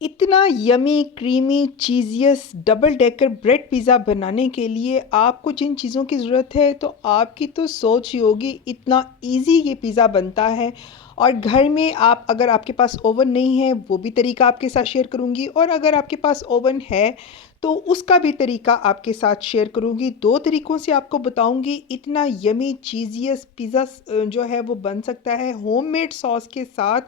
इतना yummy creamy cheesy double decker bread pizza बनाने के लिए आपको जिन चीज़ों की ज़रूरत है तो आपकी तो सोच ही होगी इतना इजी ये पिज़्ज़ा बनता है। और घर में आप अगर आपके पास ओवन नहीं है वो भी तरीका आपके साथ शेयर करूँगी, और अगर आपके पास ओवन है तो उसका भी तरीका आपके साथ शेयर करूँगी। दो तरीक़ों से आपको बताऊँगी इतना यमी चीज़ियस पिज़्ज़ा जो है वो बन सकता है होममेड सॉस के साथ।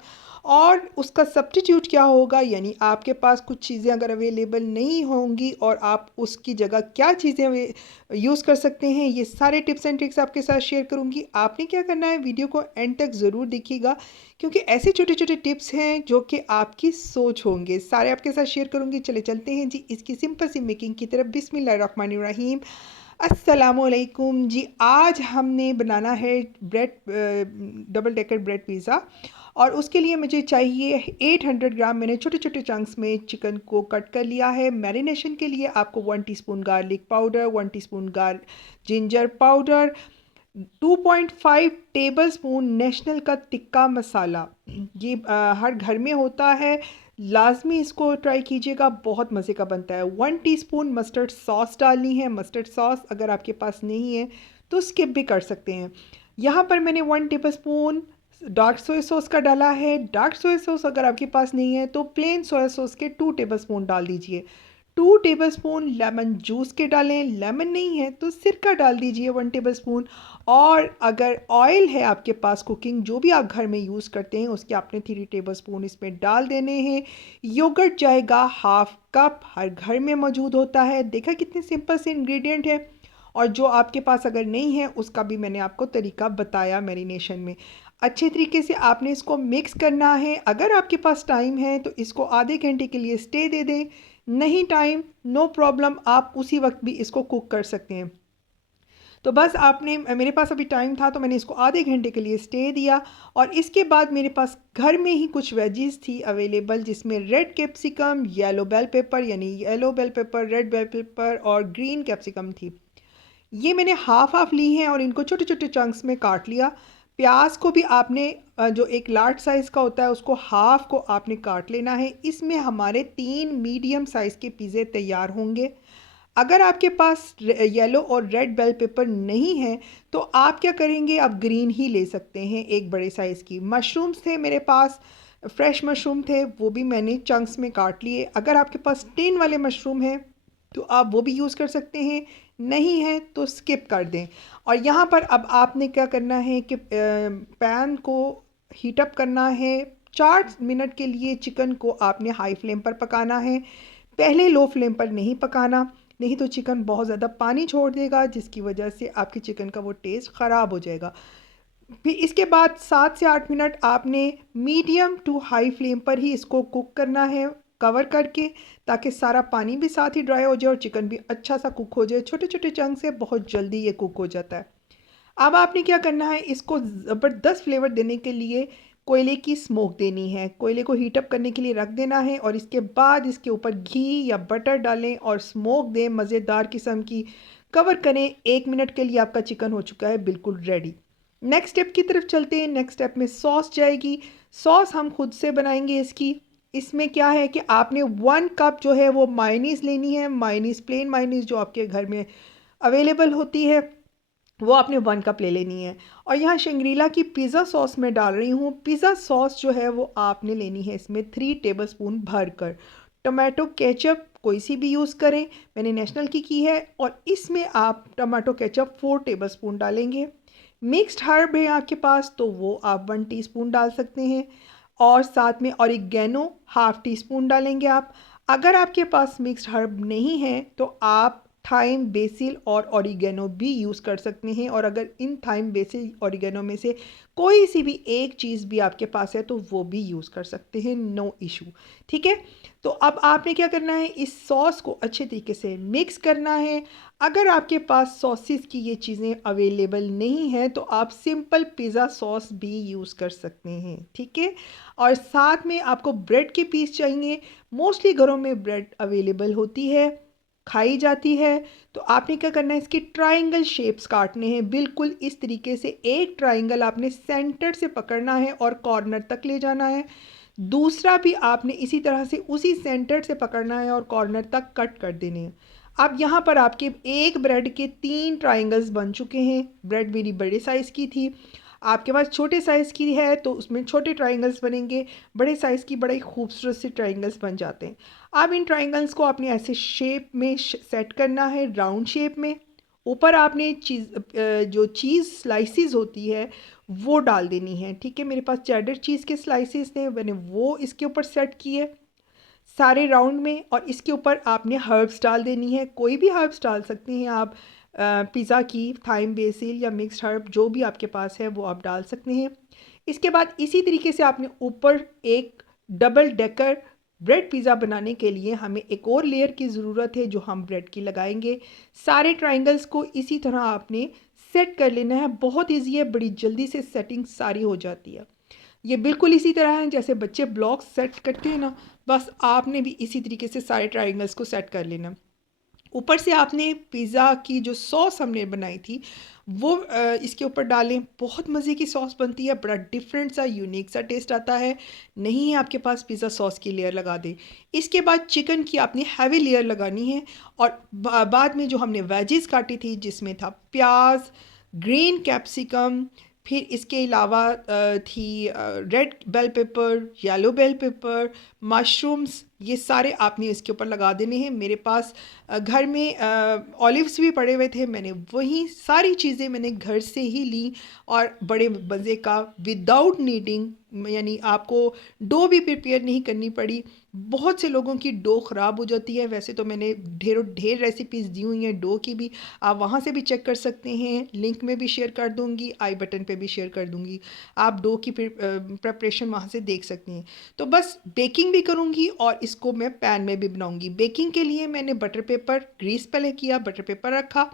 और उसका सब्स्टिट्यूट क्या होगा, यानी आपके पास कुछ चीज़ें अगर अवेलेबल नहीं होंगी और आप उसकी जगह क्या चीज़ें यूज़ कर सकते हैं, ये सारे टिप्स एंड ट्रिक्स आपके साथ शेयर करूँगी। आपने क्या करना है, वीडियो को एंड तक ज़रूर देखिएगा, क्योंकि ऐसे छोटे छोटे टिप्स हैं जो कि आपकी सोच होंगे, सारे आपके साथ शेयर करूँगी। चले चलते हैं जी इसकी सिंपल सी मेकिंग की तरफ। बिस्मिल्लाहिर्रहमानिर्रहीम। अस्सलामुअलैकुम जी। आज हमने बनाना है bread double decker bread pizza, और उसके लिए मुझे चाहिए 800 ग्राम। मैंने छोटे छोटे चंक्स में चिकन को कट कर लिया है। मैरिनेशन के लिए आपको 1 teaspoon garlic powder, 1 teaspoon ginger powder, 2.5 tablespoon national का तिक्का मसाला। ये हर घर में होता है, लाजमी इसको ट्राई कीजिएगा, बहुत मज़े का बनता है। 1 टीस्पून मस्टर्ड सॉस डालनी है। मस्टर्ड सॉस अगर आपके पास नहीं है तो स्किप भी कर सकते हैं। यहाँ पर मैंने 1 टेबलस्पून डार्क सोया सॉस का डाला है। डार्क सोया सॉस अगर आपके पास नहीं है तो प्लेन सोया सॉस के 2 टेबलस्पून डाल दीजिए। 2 टेबलस्पून लेमन जूस के डालें, लेमन नहीं है तो सिरका डाल दीजिए 1 टेबलस्पून। और अगर ऑयल है आपके पास कुकिंग, जो भी आप घर में यूज़ करते हैं, उसके आपने 3 टेबलस्पून इसमें डाल देने हैं। योगर्ट जाएगा हाफ कप, हर घर में मौजूद होता है। देखा कितने सिंपल से इंग्रेडिएंट है। और जो आपके पास अगर नहीं है उसका भी मैंने आपको तरीका बताया मैरिनेशन में। अच्छे तरीके से आपने इसको मिक्स करना है। अगर आपके पास टाइम है तो इसको आधे घंटे के लिए स्टे दे दें, नहीं टाइम नो प्रॉब्लम, आप उसी वक्त भी इसको कुक कर सकते हैं। तो बस आपने, मेरे पास अभी टाइम था तो मैंने इसको आधे घंटे के लिए स्टे दिया। और इसके बाद मेरे पास घर में ही कुछ वेजीज थी अवेलेबल, जिसमें red capsicum, yellow bell pepper यानी yellow bell pepper, red bell pepper और ग्रीन कैप्सिकम थी। ये मैंने हाफ हाफ ली हैं और इनको छोटे छोटे चंक्स में काट लिया। प्याज को भी आपने जो एक लार्ज साइज़ का होता है उसको हाफ को आपने काट लेना है। इसमें हमारे 3 मीडियम साइज़ के पिज़्ज़े तैयार होंगे। अगर आपके पास येलो और रेड बेल पेपर नहीं है तो आप क्या करेंगे, आप ग्रीन ही ले सकते हैं। एक बड़े साइज़ की मशरूम्स थे मेरे पास, फ्रेश मशरूम थे, वो भी मैंने चंक्स में काट लिए। अगर आपके पास टिन वाले मशरूम हैं तो आप वो भी यूज़ कर सकते हैं, नहीं है तो स्किप कर दें। और यहाँ पर अब आपने क्या करना है कि पैन को हीट अप करना है। 4 मिनट के लिए चिकन को आपने हाई फ्लेम पर पकाना है, पहले लो फ्लेम पर नहीं पकाना, नहीं तो चिकन बहुत ज़्यादा पानी छोड़ देगा, जिसकी वजह से आपके चिकन का वो टेस्ट ख़राब हो जाएगा। फिर इसके बाद 7 से 8 मिनट आपने मीडियम टू हाई फ्लेम पर ही इसको कुक करना है, कवर करके, ताकि सारा पानी भी साथ ही ड्राई हो जाए और चिकन भी अच्छा सा कुक हो जाए। छोटे छोटे चंक से बहुत जल्दी ये कुक हो जाता है। अब आपने क्या करना है, इसको ज़बरदस्त फ्लेवर देने के लिए कोयले की स्मोक देनी है। कोयले को हीटअप करने के लिए रख देना है और इसके बाद इसके ऊपर घी या बटर डालें और स्मोक दें मज़ेदार किस्म की। कवर करें, 1 मिनट के लिए आपका चिकन हो चुका है बिल्कुल रेडी। नेक्स्ट स्टेप की तरफ चलते हैं। नेक्स्ट स्टेप में सॉस जाएगी। सॉस हम खुद से बनाएंगे इसकी। इसमें क्या है कि आपने 1 कप जो है वो मायनीज़ लेनी है। मायनीज़, प्लेन मायनीज़ जो आपके घर में अवेलेबल होती है, वो आपने 1 कप ले लेनी है। और यहाँ शंग्रीला की पिज़्ज़ा सॉस मैं डाल रही हूँ। पिज़्ज़ा सॉस जो है वो आपने लेनी है इसमें 3 टेबलस्पून भर कर। टमाटो केचप कोई सी भी यूज़ करें, मैंने नेशनल की है। और इसमें आप टमाटो केचप 4 टेबलस्पून डालेंगे। मिक्स्ड हर्ब है आपके पास तो वो आप 1 टीस्पून डाल सकते हैं। और साथ में ऑरिगेनो हाफ़ टी स्पून डालेंगे आप। अगर आपके पास मिक्स्ड हर्ब नहीं है तो आप थाइम, बेसिल और ऑरिगेनो भी यूज़ कर सकते हैं। और अगर इन थाइम, बेसिल, ऑरिगेनो में से कोई सी भी एक चीज़ भी आपके पास है तो वो भी यूज़ कर सकते हैं, नो इशू। ठीक है। तो अब आपने क्या करना है, इस सॉस को अच्छे तरीके से मिक्स करना है। अगर आपके पास सॉसेस की ये चीज़ें अवेलेबल नहीं है तो आप सिंपल पिज़्ज़ा सॉस भी यूज़ कर सकते हैं। ठीक है। और साथ में आपको ब्रेड के पीस चाहिए। मोस्टली घरों में ब्रेड अवेलेबल होती है, खाई जाती है। तो आपने क्या करना है, इसकी ट्रायंगल शेप्स काटने हैं बिल्कुल इस तरीके से। एक ट्रायंगल आपने सेंटर से पकड़ना है और कॉर्नर तक ले जाना है। दूसरा भी आपने इसी तरह से उसी सेंटर से पकड़ना है और कॉर्नर तक कट कर देने हैं। अब यहाँ पर आपके एक ब्रेड के 3 ट्रायंगल्स बन चुके हैं। ब्रेड मेरी बड़े साइज़ की थी, आपके पास छोटे साइज़ की है तो उसमें छोटे ट्रायंगल्स बनेंगे, बड़े साइज़ की बड़े खूबसूरत से ट्रायंगल्स बन जाते हैं। अब इन ट्रायंगल्स को आपने ऐसे शेप में सेट करना है, राउंड शेप में। ऊपर आपने जो चीज़ स्लाइसिस होती है वो डाल देनी है, ठीक है। मेरे पास चेडर चीज़ के स्लाइसिस थे, मैंने वो इसके ऊपर सेट किए सारे राउंड में। और इसके ऊपर आपने हर्ब्स डाल देनी है, कोई भी हर्ब्स डाल सकते हैं आप, पिज़्ज़ा की थाइम बेसिल या मिक्स्ड हर्ब जो भी आपके पास है वो आप डाल सकते हैं। इसके बाद इसी तरीके से आपने ऊपर एक डबल डेकर ब्रेड पिज़्ज़ा बनाने के लिए हमें एक और लेयर की ज़रूरत है जो हम ब्रेड की लगाएंगे। सारे ट्राइंगल्स को इसी तरह आपने सेट कर लेना है, बहुत ईजी है, बड़ी जल्दी से सेटिंग सारी हो जाती है। ये बिल्कुल इसी तरह है जैसे बच्चे ब्लॉक्स सेट करते हैं ना, बस आपने भी इसी तरीके से सारे ट्राइंगल्स को सेट कर लेना। ऊपर से आपने पिज़्ज़ा की जो सॉस हमने बनाई थी वो इसके ऊपर डालें, बहुत मज़े की सॉस बनती है, बड़ा डिफरेंट सा यूनिक सा टेस्ट आता है। नहीं है आपके पास पिज़्ज़ा सॉस की लेयर लगा दें। इसके बाद चिकन की आपने हैवी लेयर लगानी है और बाद में जो हमने वेजिस काटी थी जिसमें था प्याज, ग्रीन कैप्सिकम, फिर इसके अलावा थी red bell pepper, yellow bell pepper, mushrooms, ये सारे आपने इसके ऊपर लगा देने हैं। मेरे पास घर में ऑलिव्स भी पड़े हुए थे, मैंने वही सारी चीज़ें मैंने घर से ही ली और बड़े मज़े का विदाउट नीडिंग, यानी आपको डो भी प्रिपेयर नहीं करनी पड़ी। बहुत से लोगों की डो ख़राब हो जाती है, वैसे तो मैंने ढेरों ढेर रेसिपीज़ दी हुई हैं डो की भी, आप वहाँ से भी चेक कर सकते हैं, लिंक में भी शेयर कर दूँगी, आई बटन पे भी शेयर कर दूँगी, आप डो की प्रिपरेशन वहाँ से देख सकते हैं। तो बस बेकिंग भी करूँगी और इसको मैं पैन में भी बनाऊँगी। बेकिंग के लिए मैंने बटर पेपर ग्रीस पहले किया, बटर पेपर रखा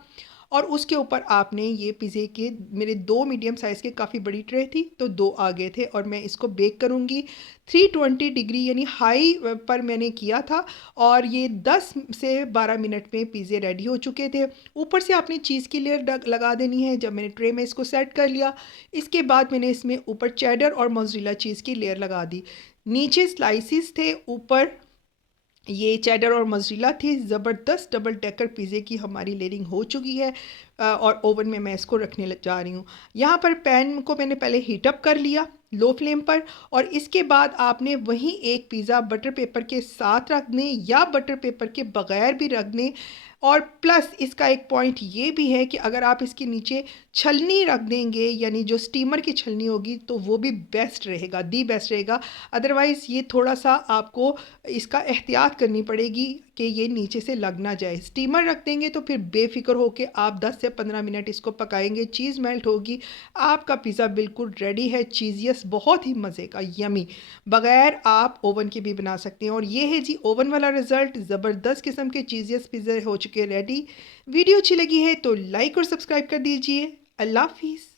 और उसके ऊपर आपने ये पिज़्ज़े के, मेरे 2 मीडियम साइज़ के काफ़ी बड़ी ट्रे थी तो 2 आ गए थे और मैं इसको बेक करूँगी 320 डिग्री यानी हाई पर मैंने किया था और ये 10 से 12 मिनट में पिज़्ज़े रेडी हो चुके थे। ऊपर से आपने चीज़ की लेयर लगा देनी है। जब मैंने ट्रे में इसको सेट कर लिया, इसके बाद मैंने इसमें ऊपर चेडर और मोज़रेला चीज़ की लेयर लगा दी। नीचे स्लाइसिस थे, ऊपर ये चेडर और मोज़रेला थी। ज़बरदस्त डबल डेकर पिज़्ज़े की हमारी लेयरिंग हो चुकी है और ओवन में मैं इसको रखने जा रही हूँ। यहाँ पर पैन को मैंने पहले हीट अप कर लिया लो फ्लेम पर और इसके बाद आपने वहीं एक पिज़्ज़ा बटर पेपर के साथ रख दें या बटर पेपर के बगैर भी रख दें। और प्लस इसका एक पॉइंट ये भी है कि अगर आप इसके नीचे छलनी रख देंगे, यानी जो स्टीमर की छलनी होगी, तो वो भी बेस्ट रहेगा, दी बेस्ट रहेगा। अदरवाइज़ ये थोड़ा सा आपको इसका एहतियात करनी पड़ेगी कि ये नीचे से लग ना जाए। स्टीमर रख देंगे तो फिर बेफिक्र होकर आप 10 से 15 मिनट इसको पकाएंगे, चीज़ मेल्ट होगी, आपका पिज़्ज़ा बिल्कुल रेडी है, चीज़ियस, बहुत ही मज़े का, यमी। बगैर आप ओवन के भी बना सकते हैं। और ये है जी ओवन वाला रिज़ल्ट, ज़बरदस्त किस्म के चीज़ियस पिज़्ज़ा हो चुके रेडी। वीडियो अच्छी लगी है तो लाइक और सब्सक्राइब कर दीजिए। अल्लाह हाफिज़।